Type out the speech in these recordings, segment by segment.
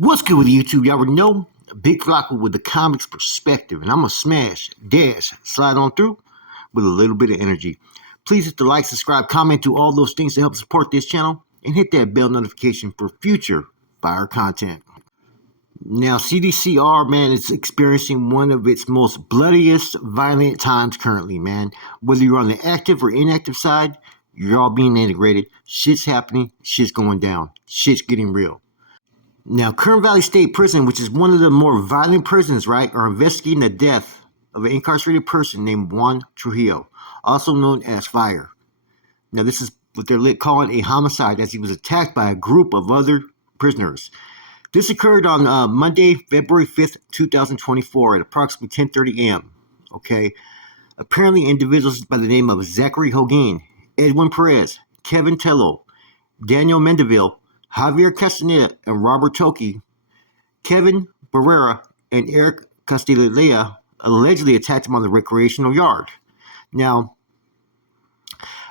What's good with YouTube? Y'all already know Big Flocka with the comics perspective, and I'm gonna slide on through with a little bit of energy. Please hit the like, subscribe, comment, do all those things to help support this channel, and hit that bell notification for future fire content. Now, CDCR, man, is experiencing one of its most bloodiest, violent times currently, man. Whether you're on the active or inactive side, you're all being integrated. Shit's happening. Shit's going down. Shit's getting real. Now, Kern Valley State Prison, which is one of the more violent prisons, right, are investigating the death of an incarcerated person named Juan Trujillo, also known as Fire. Now, this is what they're calling a homicide, as he was attacked by a group of other prisoners. This occurred on Monday, February 5th, 2024 at approximately 10:30 a.m., okay? Apparently, individuals by the name of Zachary Hogan, Edwin Perez, Kevin Tello, Daniel Mendeville, Javier Castaneda, and Robert Toki, Kevin Barrera, and Eric Castilea allegedly attacked him on the recreational yard. Now,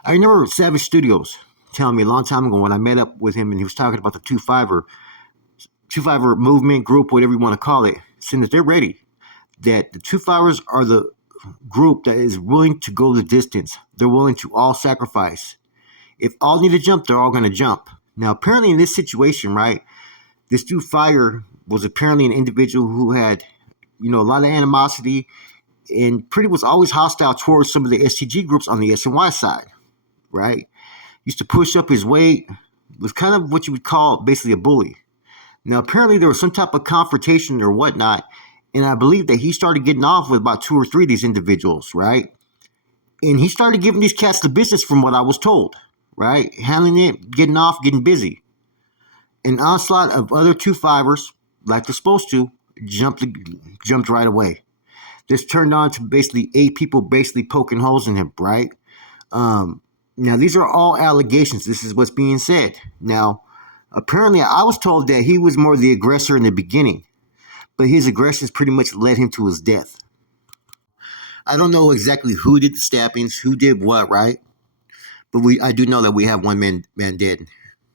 I remember Savage Studios telling me a long time ago when I met up with him and he was talking about the 2-5er movement, group, whatever you want to call it, saying that they're ready, that the 2-5ers are the group that is willing to go the distance. They're willing to all sacrifice. If all need to jump, they're all going to jump. Now, apparently in this situation, right, this 2-5er was apparently an individual who had, a lot of animosity and pretty was always hostile towards some of the STG groups on the SNY side, right? Used to push up his weight, was kind of what you would call basically a bully. Now, apparently there was some type of confrontation or whatnot, and I believe that he started getting off with about 2 or 3 of these individuals, right? And he started giving these cats the business from what I was told, right? Handling it, getting off, getting busy. An onslaught of other 2-5ers, like they're supposed to, jumped right away. This turned on to basically 8 people basically poking holes in him, right? Now, these are all allegations. This is what's being said. Now, apparently, I was told that he was more the aggressor in the beginning, but his aggressions pretty much led him to his death. I don't know exactly who did the stabbings, who did what, right? But I do know that we have one man dead.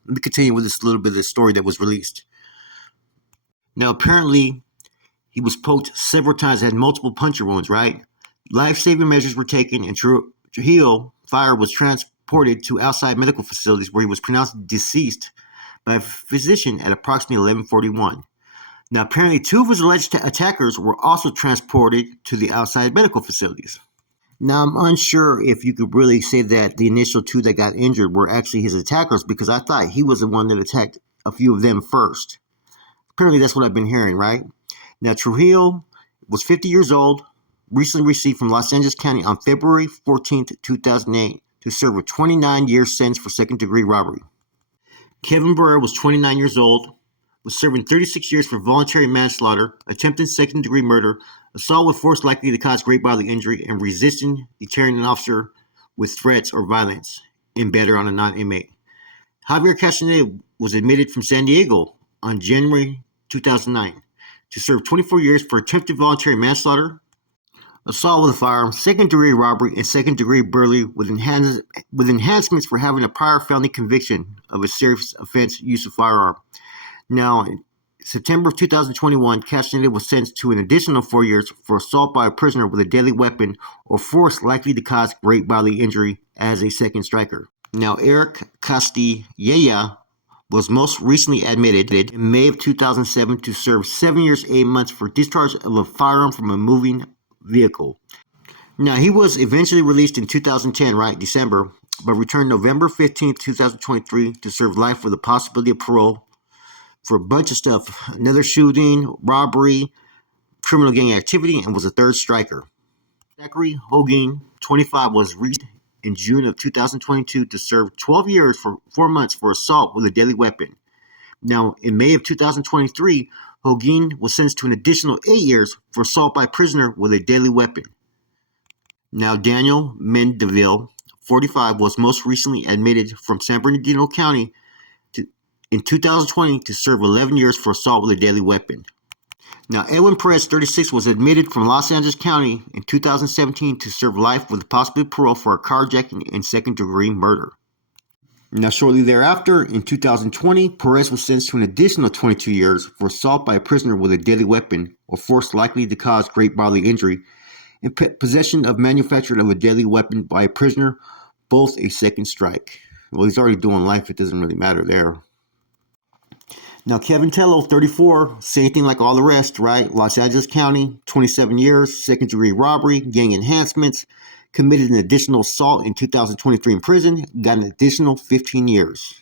Let me continue with this little bit of the story that was released. Now, apparently, he was poked several times, had multiple puncture wounds, right? Life-saving measures were taken, and Trujillo Fire was transported to outside medical facilities where he was pronounced deceased by a physician at approximately 11:41. Now, apparently, 2 of his alleged attackers were also transported to the outside medical facilities. Now, I'm unsure if you could really say that the initial 2 that got injured were actually his attackers, because I thought he was the one that attacked a few of them first. Apparently, that's what I've been hearing, right? Now, Trujillo was 50 years old, recently received from Los Angeles County on February 14th, 2008, to serve a 29-year sentence for second-degree robbery. Kevin Barrera was 29 years old, was serving 36 years for voluntary manslaughter, attempted second-degree murder, assault with force likely to cause great bodily injury, and resisting deterring an officer with threats or violence, and better on a non-inmate. Javier Castaneda was admitted from San Diego on January 2009 to serve 24 years for attempted voluntary manslaughter, assault with a firearm, second-degree robbery, and second-degree burglary with enhancements for having a prior felony conviction of a serious offense, use of firearm. Now, in September of 2021, Castaneda was sentenced to an additional 4 years for assault by a prisoner with a deadly weapon or force likely to cause great bodily injury as a second striker. Now, Eric Castilea was most recently admitted in May of 2007 to serve 7 years, 8 months for discharge of a firearm from a moving vehicle. Now, he was eventually released in 2010, right, December, but returned November 15th, 2023 to serve life with the possibility of parole for a bunch of stuff. Another shooting, robbery, criminal gang activity, and was a third striker. Zachary Hogan, 25, was released in June of 2022 to serve 12 years for 4 months for assault with a deadly weapon. Now, in May of 2023, Hogan was sentenced to an additional 8 years for assault by a prisoner with a deadly weapon. Now, Daniel Mendeville, 45, was most recently admitted from San Bernardino County in 2020 to serve 11 years for assault with a deadly weapon. Now, Edwin Perez, 36, was admitted from Los Angeles County in 2017 to serve life with possibility of parole for a carjacking and second-degree murder. Now, shortly thereafter, in 2020, Perez was sentenced to an additional 22 years for assault by a prisoner with a deadly weapon or force likely to cause great bodily injury and possession of manufacture of a deadly weapon by a prisoner, both a second strike. Well, he's already doing life. It doesn't really matter there. Now, Kevin Tello, 34, same thing like all the rest, right? Los Angeles County, 27 years, second degree robbery, gang enhancements, committed an additional assault in 2023 in prison, got an additional 15 years.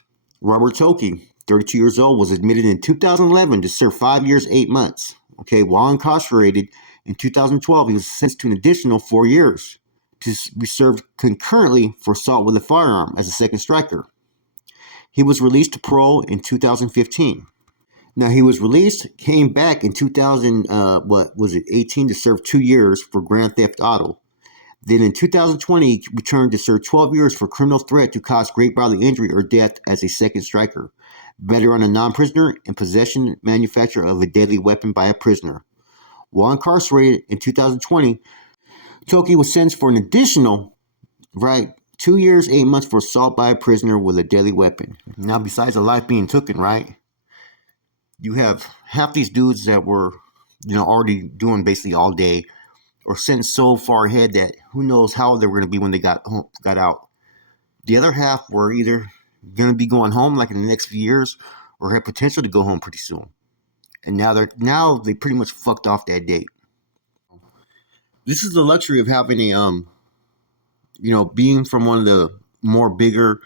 Robert Toki, 32 years old, was admitted in 2011 to serve 5 years, 8 months. Okay, while incarcerated in 2012, he was sentenced to an additional 4 years to be served concurrently for assault with a firearm as a second striker. He was released to parole in 2015. Now he was released, came back in 18 to serve 2 years for grand theft auto. Then in 2020, he returned to serve 12 years for criminal threat to cause great bodily injury or death as a second striker. Better on a non-prisoner and possession, manufacture of a deadly weapon by a prisoner. While incarcerated in 2020, Toki was sentenced for an additional, 2 years, 8 months for assault by a prisoner with a deadly weapon. Now, besides a life being taken, right, you have half these dudes that were, already doing basically all day or sentenced so far ahead that who knows how they were going to be when they got out. The other half were either going to be going home like in the next few years or had potential to go home pretty soon. And now they pretty much fucked off that date. This is the luxury of having a being from one of the more bigger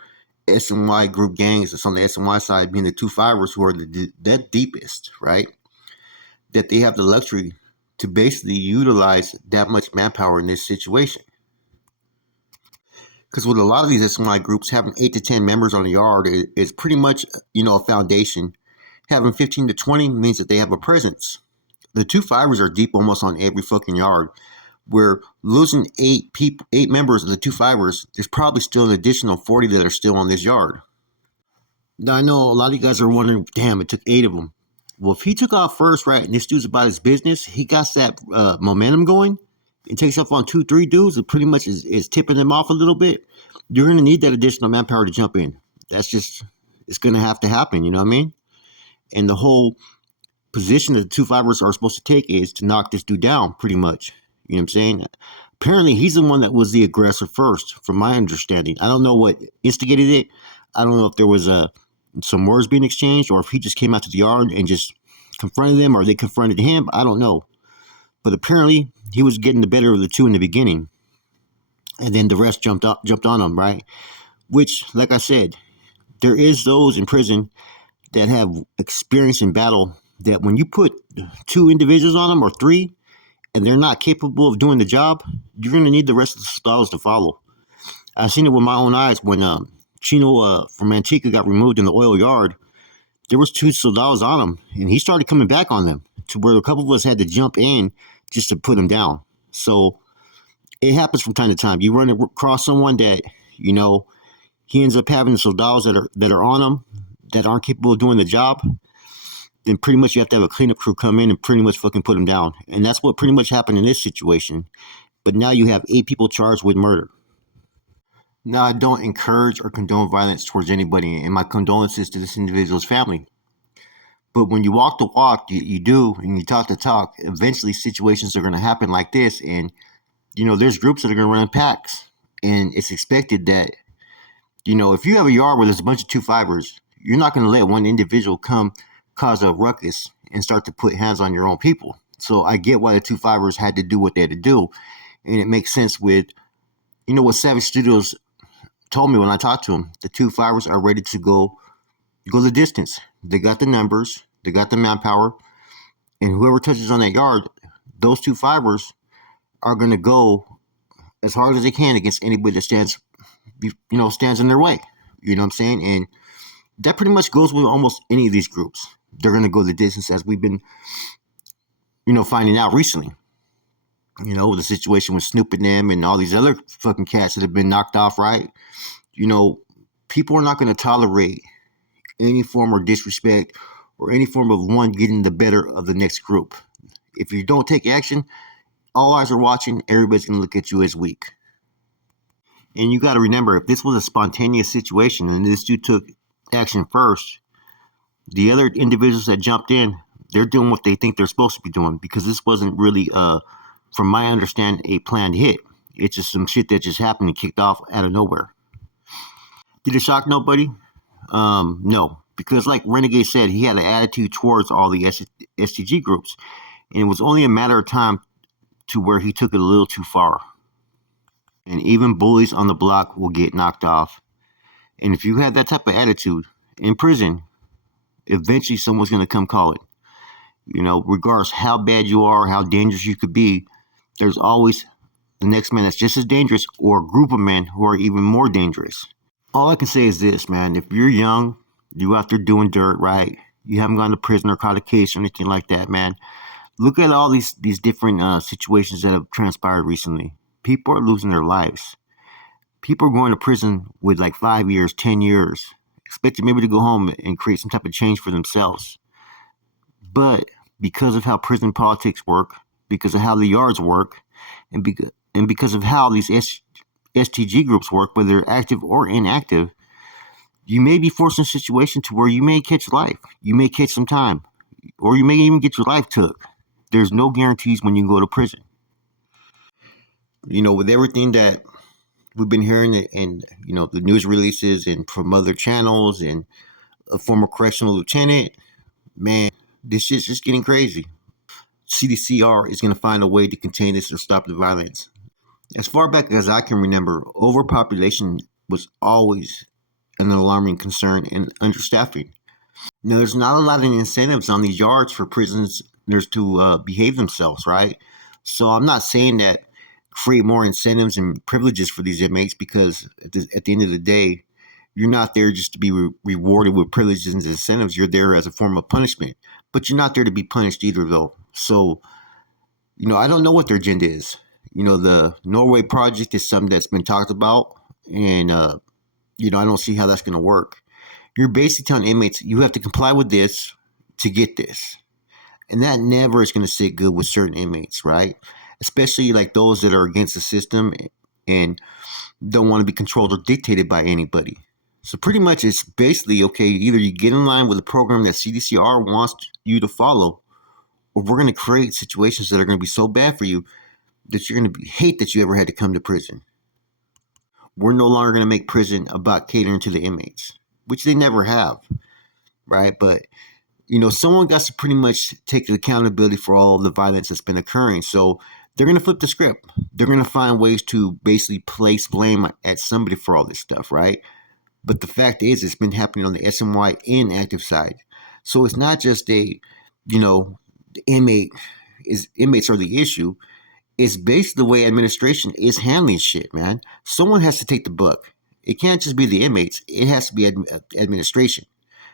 SNY group gangs that's on the SNY side, being the 2-5ers who are the deepest, right? That they have the luxury to basically utilize that much manpower in this situation. Because with a lot of these SNY groups, having 8 to 10 members on the yard is pretty much, a foundation. Having 15 to 20 means that they have a presence. The 2-5ers are deep almost on every fucking yard. We're losing 8 members of the 2-5ers. There's probably still an additional 40 that are still on this yard. Now, I know a lot of you guys are wondering, damn, it took 8 of them. Well, if he took off first, right, and this dude's about his business, he got that momentum going and takes off on 2-3 dudes, it pretty much is tipping them off a little bit. You're going to need that additional manpower to jump in. That's just, it's going to have to happen, you know what I mean? And the whole position that the 2-5ers are supposed to take is to knock this dude down, pretty much. You know what I'm saying? Apparently, he's the one that was the aggressor first, from my understanding. I don't know what instigated it. I don't know if there was some words being exchanged or if he just came out to the yard and just confronted them or they confronted him. I don't know. But apparently, he was getting the better of the two in the beginning. And then the rest jumped on him, right? Which, like I said, there is those in prison that have experience in battle that when you put 2 individuals on them or 3, and they're not capable of doing the job, you're going to need the rest of the styles to follow. I've seen it with my own eyes when Chino from Antigua got removed in the oil yard. There was 2 soldados on him, and he started coming back on them to where a couple of us had to jump in just to put him down. So it happens from time to time. You run across someone that, he ends up having the soldados that are on him that aren't capable of doing the job. Then pretty much you have to have a cleanup crew come in and pretty much fucking put them down. And that's what pretty much happened in this situation. But now you have 8 people charged with murder. Now, I don't encourage or condone violence towards anybody, and my condolences to this individual's family. But when you walk the walk, you do, and you talk the talk, eventually situations are going to happen like this. And, there's groups that are going to run in packs. And it's expected that, if you have a yard where there's a bunch of 2-5ers, you're not going to let one individual come cause a ruckus and start to put hands on your own people. So I get why the 2-5ers had to do what they had to do. And it makes sense with, what Savage Studios told me when I talked to him. The 2-5ers are ready to go the distance. They got the numbers, they got the manpower, and whoever touches on that yard, those 2-5ers are going to go as hard as they can against anybody that stands in their way. You know what I'm saying? And that pretty much goes with almost any of these groups. They're going to go the distance, as we've been, finding out recently. The situation with Snoop and them and all these other fucking cats that have been knocked off, right? People are not going to tolerate any form of disrespect or any form of one getting the better of the next group. If you don't take action, all eyes are watching. Everybody's going to look at you as weak. And you got to remember, if this was a spontaneous situation and this dude took action first, the other individuals that jumped in, they're doing what they think they're supposed to be doing, because this wasn't really, from my understanding, a planned hit. It's just some shit that just happened and kicked off out of nowhere. Did it shock nobody? No, because like Renegade said, he had an attitude towards all the STG groups, and it was only a matter of time to where he took it a little too far. And even bullies on the block will get knocked off. And if you have that type of attitude in prison, eventually someone's going to come call it. You know, regardless how bad you are, how dangerous you could be, there's always the next man that's just as dangerous, or a group of men who are even more dangerous. All I can say is this, man. If you're young, you out there doing dirt, right? You haven't gone to prison or caught a case or anything like that, man. Look at all these different situations that have transpired recently. People are losing their lives. People are going to prison with like 5 years, 10 years, expecting maybe to go home and create some type of change for themselves. But because of how prison politics work, because of how the yards work, and because of how these STG groups work, whether they're active or inactive, you may be forced in a situation to where you may catch life. You may catch some time, or you may even get your life took. There's no guarantees when you go to prison. You know, with everything that we've been hearing, and you know, the news releases and from other channels, and a former correctional lieutenant, man, this shit's just getting crazy. CDCR is going to find a way to contain this or stop the violence. As far back as I can remember, overpopulation was always an alarming concern, and understaffing. Now, there's not a lot of incentives on these yards for prisoners to behave themselves, right? So I'm not saying that create more incentives and privileges for these inmates, because at the end of the day, you're not there just to be rewarded with privileges and incentives. You're there as a form of punishment, but you're not there to be punished either, though. So, you know, I don't know what their agenda is. You know, the Norway project is something that's been talked about, and you know, I don't see how that's going to work. You're basically telling inmates, you have to comply with this to get this. And that never is going to sit good with certain inmates, right? Especially like those that are against the system and don't want to be controlled or dictated by anybody. So pretty much it's basically, okay, either you get in line with the program that CDCR wants you to follow, or we're going to create situations that are going to be so bad for you that you're going to hate that you ever had to come to prison. We're no longer going to make prison about catering to the inmates, which they never have, right? But, you know, someone got to pretty much take the accountability for all the violence that's been occurring. So they're going to flip the script. They're going to find ways to basically place blame at somebody for all this stuff, right? But the fact is, it's been happening on the SNY and active side. So it's not just you know, the inmates are the issue. It's basically the way administration is handling shit, man. Someone has to take the buck. It can't just be the inmates. It has to be administration.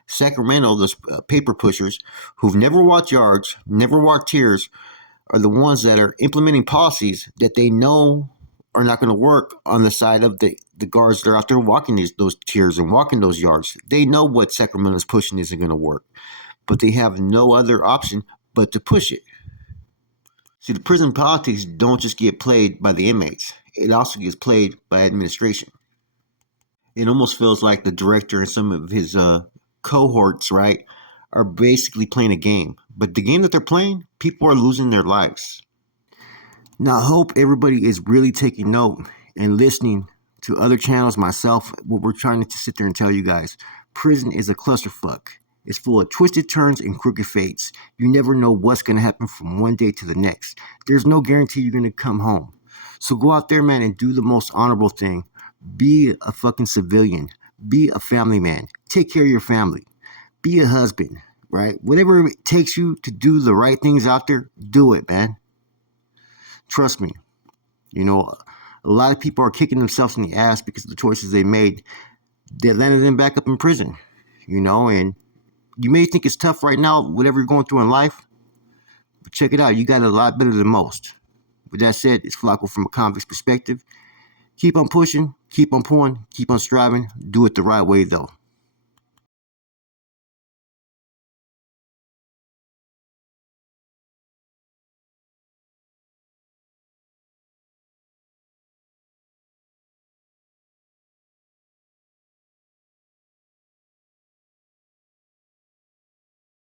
Sacramento, those paper pushers who've never walked yards, never walked tiers, are the ones that are implementing policies that they know are not going to work on the side of the guards that are out there walking those tiers and walking those yards. They know what Sacramento's pushing isn't going to work, but they have no other option but to push it. See, the prison politics don't just get played by the inmates. It also gets played by administration. It almost feels like the director and some of his cohorts, right, are basically playing a game. But the game that they're playing, people are losing their lives. Now, I hope everybody is really taking note and listening to other channels, myself, what we're trying to sit there and tell you guys. Prison is a clusterfuck. It's full of twisted turns and crooked fates. You never know what's going to happen from one day to the next. There's no guarantee you're going to come home. So go out there, man, and do the most honorable thing. Be a fucking civilian. Be a family man. Take care of your family. Be a husband, right? Whatever it takes you to do the right things out there, do it, man. Trust me. You know, a lot of people are kicking themselves in the ass because of the choices they made that landed them back up in prison, you know, and you may think it's tough right now, whatever you're going through in life, but check it out. You got it a lot better than most. With that said, it's Flacco from a convict's perspective. Keep on pushing, keep on pulling, keep on striving. Do it the right way, though.